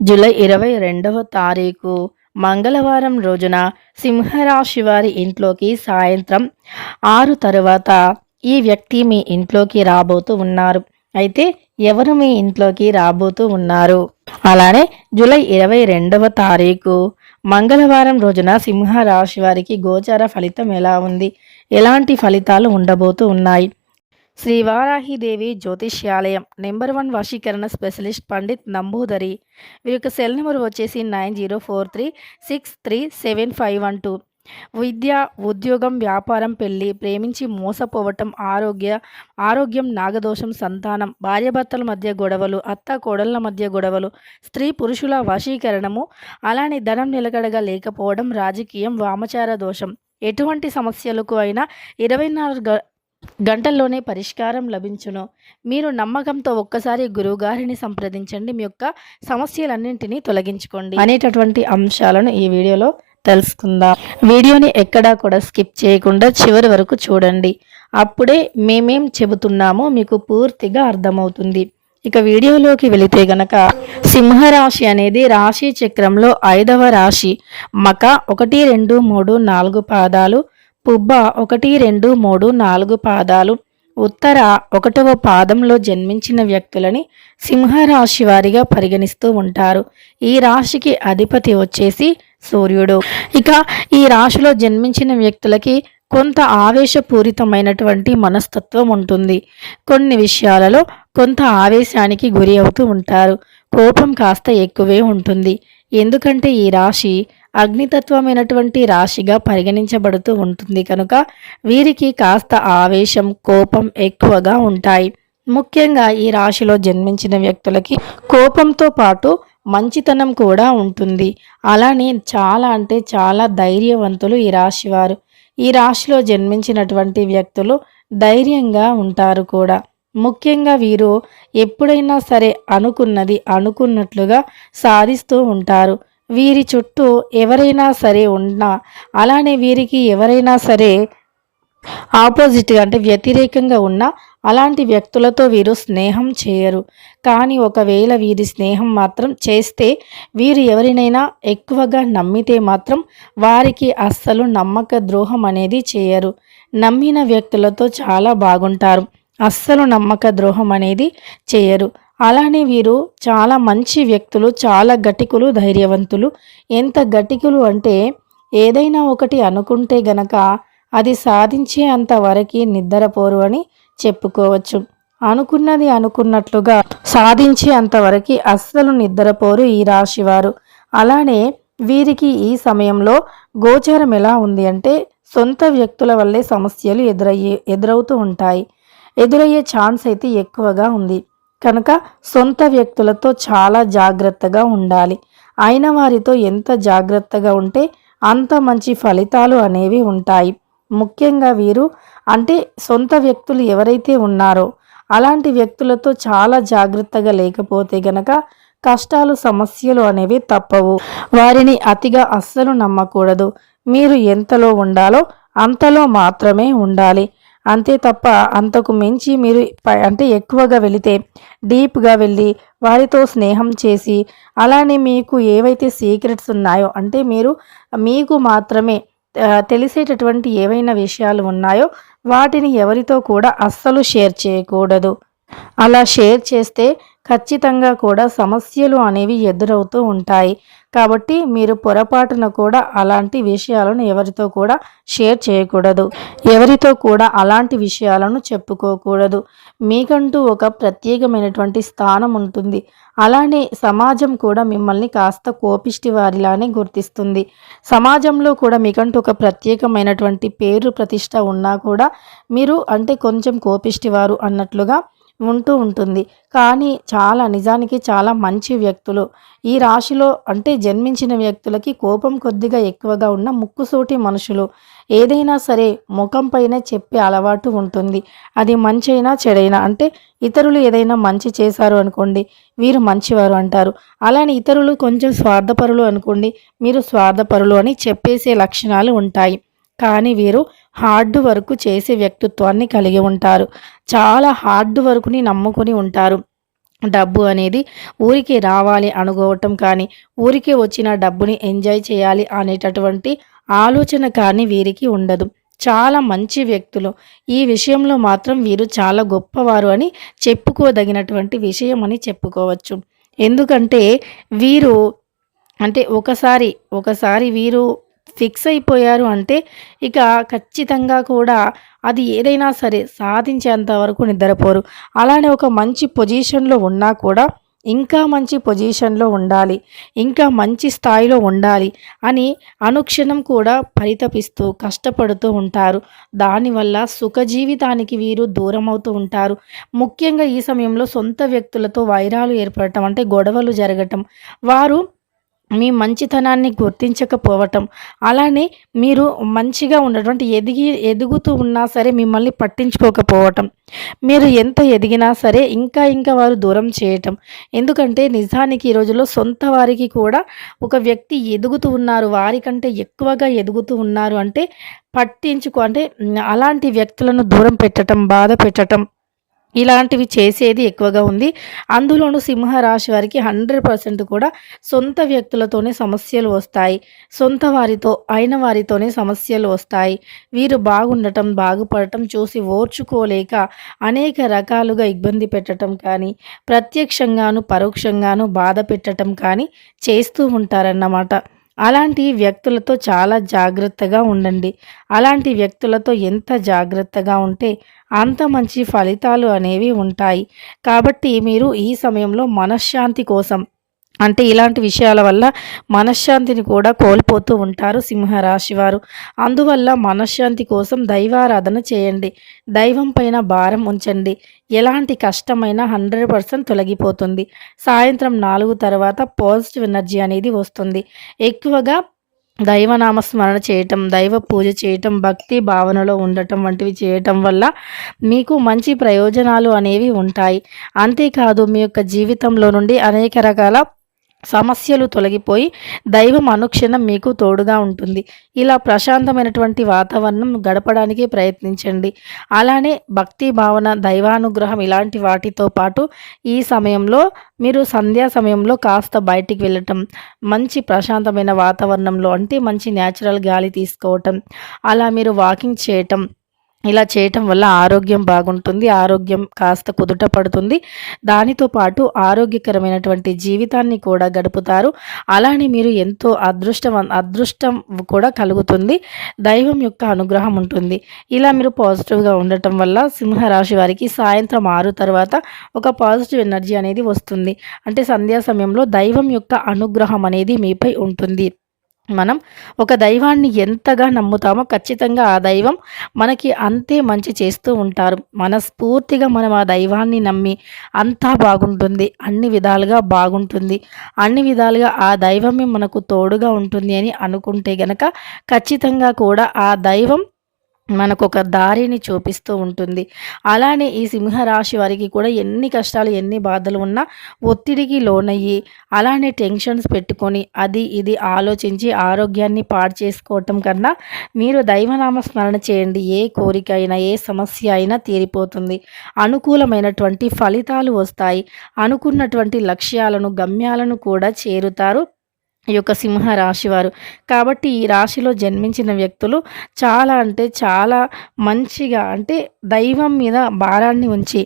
July 22వ తారీఖు మంగళవారం రోజున సింహరాశి వారి ఇంట్లోకి సాయంత్రం 6 తరువాత ఈ వ్యక్తి మీ ఇంట్లోకి రాబోతూ ఉన్నారు. అయితే ఎవరు మీ ఇంట్లోకి రాబోతూ ఉన్నారు? అలానే జూలై 22వ తారీఖు మంగళవారం రోజున సింహరాశి వారికి గోచార ఫలితం ఎలా ఉంది? ఎలాంటి ఫలితాలు ఉండబోతూ ఉన్నాయి? శ్రీ వారాహిదేవి జ్యోతిష్యాలయం నెంబర్ 1 వశీకరణ స్పెషలిస్ట్ పండిత్ నంబూదరి. వీరి యొక్క సెల్ నెంబర్ వచ్చేసి 9043637512. విద్య, ఉద్యోగం, వ్యాపారం, పెళ్లి, ప్రేమించి మోసపోవటం, ఆరోగ్యం, నాగదోషం, సంతానం, భార్యాభర్తల మధ్య గొడవలు, అత్త కోడళ్ల మధ్య గొడవలు, స్త్రీ పురుషుల వశీకరణము, అలానే ధనం నిలకడగా లేకపోవడం, రాజకీయం, వామచార దోషం, ఎటువంటి సమస్యలకు అయినా 24 గంటల్లోనే పరిష్కారం లభించును. మీరు నమ్మకంతో ఒక్కసారి గురువుగారిని సంప్రదించండి, మీ యొక్క సమస్యలన్నింటినీ తొలగించుకోండి అనేటటువంటి అంశాలను ఈ వీడియోలో తెలుసుకుందాం. వీడియోని ఎక్కడా కూడా స్కిప్ చేయకుండా చివరి వరకు చూడండి. అప్పుడే మేమేం చెబుతున్నామో మీకు పూర్తిగా అర్థమవుతుంది. ఇక వీడియోలోకి వెళితే గనక సింహరాశి అనేది రాశి చక్రంలో 5వ రాశి. మక 1, 2, 3, 4 పాదాలు, పుబ్బ 1, 2, 3, 4 పాదాలు, ఉత్తర 1వ పాదంలో జన్మించిన వ్యక్తులని సింహరాశి వారిగా పరిగణిస్తూ ఉంటారు. ఈ రాశికి అధిపతి వచ్చేసి సూర్యుడు. ఇక ఈ రాశిలో జన్మించిన వ్యక్తులకి కొంత ఆవేశపూరితమైనటువంటి మనస్తత్వం ఉంటుంది. కొన్ని విషయాలలో కొంత ఆవేశానికి గురి అవుతూ ఉంటారు. కోపం కాస్త ఎక్కువే ఉంటుంది. ఎందుకంటే ఈ రాశి అగ్నితత్వమైనటువంటి రాశిగా పరిగణించబడుతూ ఉంటుంది కనుక వీరికి కాస్త ఆవేశం, కోపం ఎక్కువగా ఉంటాయి. ముఖ్యంగా ఈ రాశిలో జన్మించిన వ్యక్తులకి కోపంతో పాటు మంచితనం కూడా ఉంటుంది. అలానే చాలా అంటే చాలా ధైర్యవంతులు ఈ రాశివారు. ఈ రాశిలో జన్మించినటువంటి వ్యక్తులు ధైర్యంగా ఉంటారు కూడా. ముఖ్యంగా వీరు ఎప్పుడైనా సరే అనుకున్నది అనుకున్నట్లుగా సాధిస్తూ ఉంటారు. వీరి చుట్టూ ఎవరైనా సరే ఉన్నా, అలానే వీరికి ఎవరైనా సరే ఆపోజిట్గా అంటే వ్యతిరేకంగా ఉన్న అలాంటి వ్యక్తులతో వీరు స్నేహం చేయరు. కానీ ఒకవేళ వీరి స్నేహం మాత్రం చేస్తే, వీరు ఎవరినైనా ఎక్కువగా నమ్మితే మాత్రం వారికి అస్సలు నమ్మక ద్రోహం అనేది చేయరు. నమ్మిన వ్యక్తులతో చాలా బాగుంటారు. అస్సలు నమ్మక ద్రోహం అనేది చేయరు. అలానే వీరు చాలా మంచి వ్యక్తులు, చాలా గటికులు, ధైర్యవంతులు. ఎంత గటికులు అంటే ఏదైనా ఒకటి అనుకుంటే గనక అది సాధించే అంతవరకు నిద్రపోరు అని చెప్పుకోవచ్చు. అనుకున్నది అనుకున్నట్లుగా సాధించే అంతవరకు అస్సలు నిద్రపోరు ఈ రాశివారు. అలానే వీరికి ఈ సమయంలో గోచారం ఎలా ఉంది అంటే సొంత వ్యక్తుల వల్లే సమస్యలు ఎదురవుతూ ఉంటాయి. ఎదురయ్యే ఛాన్స్ అయితే ఎక్కువగా ఉంది. కనుక సొంత వ్యక్తులతో చాలా జాగ్రత్తగా ఉండాలి. అయిన వారితో ఎంత జాగ్రత్తగా ఉంటే అంత మంచి ఫలితాలు అనేవి ఉంటాయి. ముఖ్యంగా వీరు అంటే సొంత వ్యక్తులు ఎవరైతే ఉన్నారో అలాంటి వ్యక్తులతో చాలా జాగ్రత్తగా లేకపోతే గనక కష్టాలు, సమస్యలు అనేవి తప్పవు. వారిని అతిగా అస్సలు నమ్మకూడదు. మీరు ఎంతలో ఉండాలో అంతలో మాత్రమే ఉండాలి. అంతే తప్ప అంతకు మించి మీరు అంటే ఎక్కువగా వెళితే, డీప్గా వెళ్ళి వారితో స్నేహం చేసి, అలానే మీకు ఏవైతే సీక్రెట్స్ ఉన్నాయో అంటే మీకు మాత్రమే తెలిసేటటువంటి ఏవైనా విషయాలు ఉన్నాయో వాటిని ఎవరితో కూడా అస్సలు షేర్ చేయకూడదు. అలా షేర్ చేస్తే ఖచ్చితంగా కూడా సమస్యలు అనేవి ఎదురవుతూ ఉంటాయి. కాబట్టి మీరు పొరపాటున కూడా అలాంటి విషయాలను ఎవరితో కూడా షేర్ చేయకూడదు. ఎవరితో కూడా అలాంటి విషయాలను చెప్పుకోకూడదు. మీకంటూ ఒక ప్రత్యేకమైనటువంటి స్థానం ఉంటుంది. అలానే సమాజం కూడా మిమ్మల్ని కాస్త కోపిష్టి వారిలానే గుర్తిస్తుంది. సమాజంలో కూడా మీకంటూ ఒక ప్రత్యేకమైనటువంటి పేరు, ప్రతిష్ట ఉన్నా కూడా మీరు అంటే కొంచెం కోపిష్టివారు అన్నట్లుగా ఉంటూ ఉంటుంది. కానీ నిజానికి చాలా మంచి వ్యక్తులు. ఈ రాశిలో అంటే జన్మించిన వ్యక్తులకి కోపం కొద్దిగా ఎక్కువగా ఉన్న ముక్కుసూటి మనుషులు. ఏదైనా సరే ముఖం పైనే చెప్పే అలవాటు ఉంటుంది. అది మంచైనా చెడైనా అంటే ఇతరులు ఏదైనా మంచి చేశారు అనుకోండి, వీరు మంచివారు అంటారు. అలానే ఇతరులు కొంచెం స్వార్థపరులు అనుకోండి, మీరు స్వార్థపరులు అని చెప్పేసే లక్షణాలు ఉంటాయి. కానీ వీరు హార్డ్ వర్క్ చేసే వ్యక్తిత్వాన్ని కలిగి ఉంటారు. చాలా హార్డ్ వర్క్ని నమ్ముకొని ఉంటారు. డబ్బు అనేది ఊరికే రావాలి అనుకోవటం కానీ, ఊరికే వచ్చిన డబ్బుని ఎంజాయ్ చేయాలి అనేటటువంటి ఆలోచన కానీ వీరికి ఉండదు. చాలా మంచి వ్యక్తులు. ఈ విషయంలో మాత్రం వీరు చాలా గొప్పవారు అని చెప్పుకోదగినటువంటి విషయం అని చెప్పుకోవచ్చు. ఎందుకంటే వీరు అంటే ఒకసారి వీరు ఫిక్స్ అయిపోయారు అంటే ఇక ఖచ్చితంగా కూడా అది ఏదైనా సరే సాధించేంత వరకు నిద్రపోరు. అలానే ఒక మంచి పొజిషన్‌లో ఉన్నా కూడా ఇంకా మంచి పొజిషన్‌లో ఉండాలి. ఇంకా మంచి స్థాయిలో ఉండాలి అని అనుక్షణం కూడా పరితపిస్తూ కష్టపడుతూ ఉంటారు. దానివల్ల సుఖ జీవితానికి వీరు దూరమవుతూ ఉంటారు. ముఖ్యంగా ఈ సమయంలో సొంత వ్యక్తులతో వైరాలు ఏర్పడటం అంటే గొడవలు జరగటం. వారు మీ మంచితనాన్ని గుర్తించకపోవటం, అలానే మీరు మంచిగా ఉండటం అంటే ఎదుగుతూ ఉన్నా సరే మిమ్మల్ని పట్టించుకోకపోవటం, మీరు ఎంత ఎదిగినా సరే ఇంకా వారు దూరం చేయటం. ఎందుకంటే నిజానికి ఈ రోజుల్లో సొంత వారికి కూడా ఒక వ్యక్తి ఎదుగుతూ ఉన్నారు, వారికంటే ఎక్కువగా ఎదుగుతూ ఉన్నారు అంటే అంటే అలాంటి వ్యక్తులను దూరం పెట్టటం, బాధ పెట్టటం ఇలాంటివి చేసేది ఎక్కువగా ఉంది. అందులోనూ సింహరాశి వారికి 100% కూడా సొంత వ్యక్తులతోనే సమస్యలు వస్తాయి. సొంత వారితో అయిన వారితోనే సమస్యలు వస్తాయి. వీరు బాగుండటం, బాగుపడటం చూసి ఓర్చుకోలేక అనేక రకాలుగా ఇబ్బంది పెట్టటం కానీ, ప్రత్యక్షంగాను, పరోక్షంగాను బాధ పెట్టటం కానీ చేస్తూ ఉంటారన్నమాట. అలాంటి వ్యక్తులతో చాలా జాగ్రత్తగా ఉండండి. అలాంటి వ్యక్తులతో ఎంత జాగ్రత్తగా ఉంటే అంత మంచి ఫలితాలు అనేవి ఉంటాయి. కాబట్టి మీరు ఈ సమయంలో మనశ్శాంతి కోసం అంటే ఇలాంటి విషయాల వల్ల మనశ్శాంతిని కూడా కోల్పోతూ ఉంటారు సింహరాశి వారు. అందువల్ల మనశ్శాంతి కోసం దైవారాధన చేయండి. దైవం పైన భారం ఉంచండి. ఎలాంటి కష్టమైనా 100% తొలగిపోతుంది. సాయంత్రం 4 తర్వాత పాజిటివ్ ఎనర్జీ అనేది వస్తుంది. ఎక్కువగా దైవనామస్మరణ చేయటం, దైవ పూజ చేయటం, భక్తి భావనలో ఉండటం వంటివి చేయటం వల్ల మీకు మంచి ప్రయోజనాలు అనేవి ఉంటాయి. అంతేకాదు మీ యొక్క జీవితంలో నుండి అనేక రకాల సమస్యలు తొలగిపోయి దైవం అనుక్షణం మీకు తోడుగా ఉంటుంది. ఇలా ప్రశాంతమైనటువంటి వాతావరణం గడపడానికి ప్రయత్నించండి. అలానే భక్తి భావన, దైవానుగ్రహం ఇలాంటి వాటితో పాటు ఈ సమయంలో మీరు సంధ్యా సమయంలో కాస్త బయటికి వెళ్ళటం, మంచి ప్రశాంతమైన వాతావరణంలో అంటే మంచి న్యాచురల్ గాలి తీసుకోవటం, అలా మీరు వాకింగ్ చేయటం ఇలా చేయటం వల్ల ఆరోగ్యం బాగుంటుంది. ఆరోగ్యం కాస్త కుదుట పడుతుంది. దానితో పాటు ఆరోగ్యకరమైనటువంటి జీవితాన్ని కూడా గడుపుతారు. అలానే మీరు ఎంతో అదృష్టం కూడా కలుగుతుంది. దైవం యొక్క అనుగ్రహం ఉంటుంది. ఇలా మీరు పాజిటివ్‌గా ఉండటం వల్ల సింహరాశి వారికి సాయంత్రం 6 తర్వాత ఒక పాజిటివ్ ఎనర్జీ అనేది వస్తుంది. అంటే సంధ్యా సమయంలో దైవం యొక్క అనుగ్రహం అనేది మీపై ఉంటుంది. మనం ఒక దైవాన్ని ఎంతగా నమ్ముతామో ఖచ్చితంగా ఆ దైవం మనకి అంతే మంచి చేస్తూ ఉంటారు. మనస్ఫూర్తిగా మనం ఆ దైవాన్ని నమ్మి అంతా బాగుంటుంది, అన్ని విధాలుగా బాగుంటుంది, అన్ని విధాలుగా ఆ దైవమే మనకు తోడుగా ఉంటుంది అని అనుకుంటే గనక ఖచ్చితంగా కూడా ఆ దైవం మనకొక దారిని చూపిస్తూ ఉంటుంది. అలానే ఈ సింహరాశి వారికి కూడా ఎన్ని కష్టాలు, ఎన్ని బాధలు ఉన్నా ఒత్తిడికి లోనయ్యి, అలానే టెన్షన్స్ పెట్టుకొని అది ఇది ఆలోచించి ఆరోగ్యాన్ని పాడు చేసుకోవటం కన్నా మీరు దైవనామ స్మరణ చేయండి. ఏ కోరిక అయినా, ఏ సమస్య అయినా తీరిపోతుంది. అనుకూలమైనటువంటి ఫలితాలు వస్తాయి. అనుకున్నటువంటి లక్ష్యాలను, గమ్యాలను కూడా చేరుతారు ఈ యొక్క సింహరాశి వారు. కాబట్టి ఈ రాశిలో జన్మించిన వ్యక్తులు చాలా అంటే చాలా మంచిగా అంటే దైవం మీద భారాన్ని ఉంచి,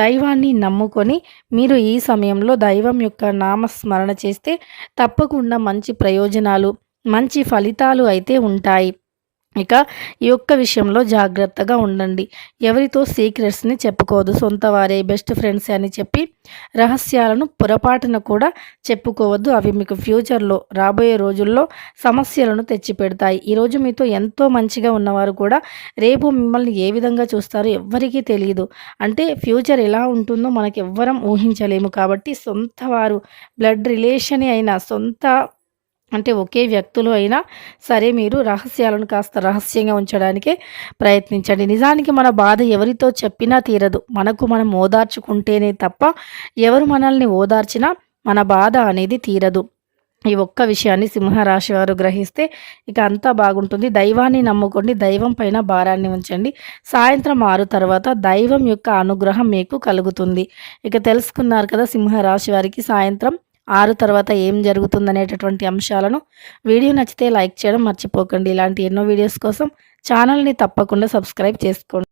దైవాన్ని నమ్ముకొని మీరు ఈ సమయంలో దైవం యొక్క నామస్మరణ చేస్తే తప్పకుండా మంచి ప్రయోజనాలు, మంచి ఫలితాలు అయితే ఉంటాయి. ఇక ఈ యొక్క విషయంలో జాగ్రత్తగా ఉండండి. ఎవరితో సీక్రెట్స్‌ని చెప్పుకోవద్దు. సొంత వారే, బెస్ట్ ఫ్రెండ్సే అని చెప్పి రహస్యాలను పొరపాటున కూడా చెప్పుకోవద్దు. అవి మీకు ఫ్యూచర్‌లో రాబోయే రోజుల్లో సమస్యలను తెచ్చిపెడతాయి. ఈరోజు మీతో ఎంతో మంచిగా ఉన్నవారు కూడా రేపు మిమ్మల్ని ఏ విధంగా చూస్తారో ఎవ్వరికీ తెలీదు. అంటే ఫ్యూచర్ ఎలా ఉంటుందో మనకెవ్వరం ఊహించలేము. కాబట్టి సొంత వారు, బ్లడ్ రిలేషనే అయినా సొంత అంటే ఒకే వ్యక్తులు అయినా సరే మీరు రహస్యాలను కాస్త రహస్యంగా ఉంచడానికే ప్రయత్నించండి. నిజానికి మన బాధ ఎవరితో చెప్పినా తీరదు. మనకు మనం ఓదార్చుకుంటేనే తప్ప ఎవరు మనల్ని ఓదార్చినా మన బాధ అనేది తీరదు. ఈ ఒక్క విషయాన్ని సింహరాశి వారు గ్రహిస్తే ఇక అంతా బాగుంటుంది. దైవాన్ని నమ్ముకోండి. దైవం పైన భారాన్ని ఉంచండి. సాయంత్రం 6 తర్వాత దైవం యొక్క అనుగ్రహం మీకు కలుగుతుంది. ఇక తెలుసుకున్నారు కదా సింహరాశి వారికి సాయంత్రం 6 తర్వాత ఏం జరుగుతుందనేటటువంటి అంశాలను. వీడియో నచ్చితే లైక్ చేయడం మర్చిపోకండి. ఇలాంటి ఎన్నో వీడియోస్ కోసం ఛానల్ని తప్పకుండా సబ్స్క్రైబ్ చేసుకోండి.